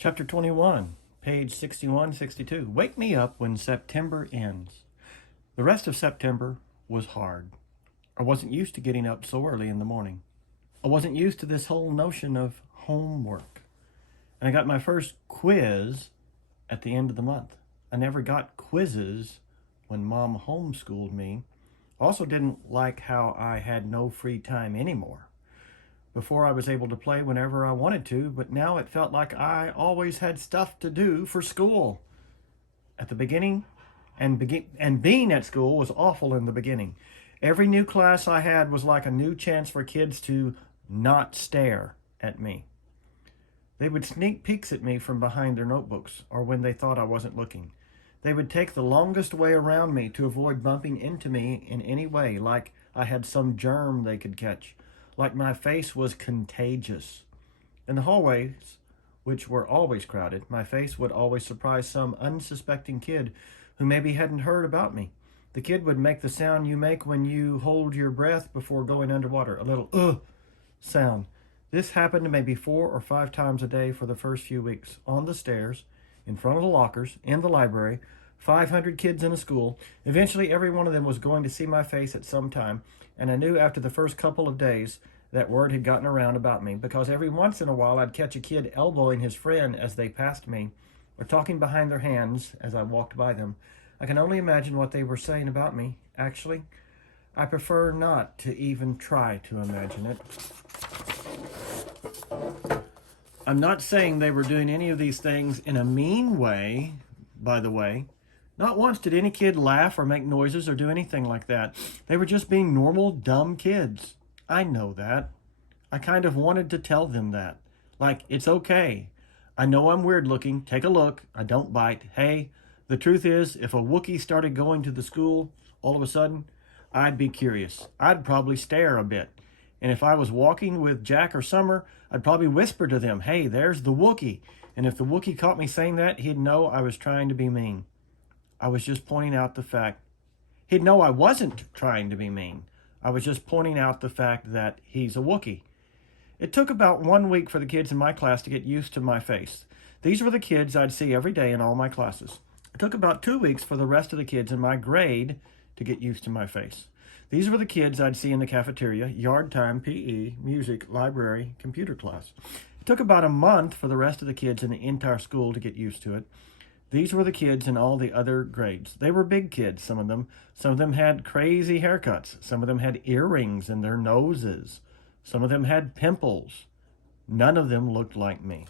Chapter 21, page 61, 62. Wake me up when September ends. The rest of September was hard. I wasn't used to getting up so early in the morning. I wasn't used to this whole notion of homework. And I got my first quiz at the end of the month. I never got quizzes when Mom homeschooled me. I also didn't like how I had no free time anymore. Before I was able to play whenever I wanted to, but now it felt like I always had stuff to do for school. At the beginning, and being at school was awful in the beginning. Every new class I had was like a new chance for kids to not stare at me. They would sneak peeks at me from behind their notebooks or when they thought I wasn't looking. They would take the longest way around me to avoid bumping into me in any way, like I had some germ they could catch. Like my face was contagious. In the hallways, which were always crowded, my face would always surprise some unsuspecting kid who maybe hadn't heard about me. The kid would make the sound you make when you hold your breath before going underwater, a little sound. This happened maybe 4 or 5 times a day for the first few weeks, on the stairs, in front of the lockers, in the library, 500 kids in a school. Eventually, every one of them was going to see my face at some time, and I knew after the first couple of days that word had gotten around about me, because every once in a while I'd catch a kid elbowing his friend as they passed me, or talking behind their hands as I walked by them. I can only imagine what they were saying about me. Actually, I prefer not to even try to imagine it. I'm not saying they were doing any of these things in a mean way, by the way. Not once did any kid laugh or make noises or do anything like that. They were just being normal, dumb kids. I know that. I kind of wanted to tell them that. Like, it's okay. I know I'm weird looking. Take a look. I don't bite. Hey, the truth is, if a Wookiee started going to the school all of a sudden, I'd be curious. I'd probably stare a bit. And if I was walking with Jack or Summer, I'd probably whisper to them, hey, there's the Wookiee. And if the Wookiee caught me saying that, he'd know I was trying to be mean. I was just pointing out the fact. He'd know I wasn't trying to be mean. I was just pointing out the fact that he's a Wookiee. It took about 1 week for the kids in my class to get used to my face. These were the kids I'd see every day in all my classes. It took about 2 weeks for the rest of the kids in my grade to get used to my face. These were the kids I'd see in the cafeteria, yard time, PE, music, library, computer class. It took about a month for the rest of the kids in the entire school to get used to it. These were the kids in all the other grades. They were big kids, some of them. Some of them had crazy haircuts. Some of them had earrings in their noses. Some of them had pimples. None of them looked like me.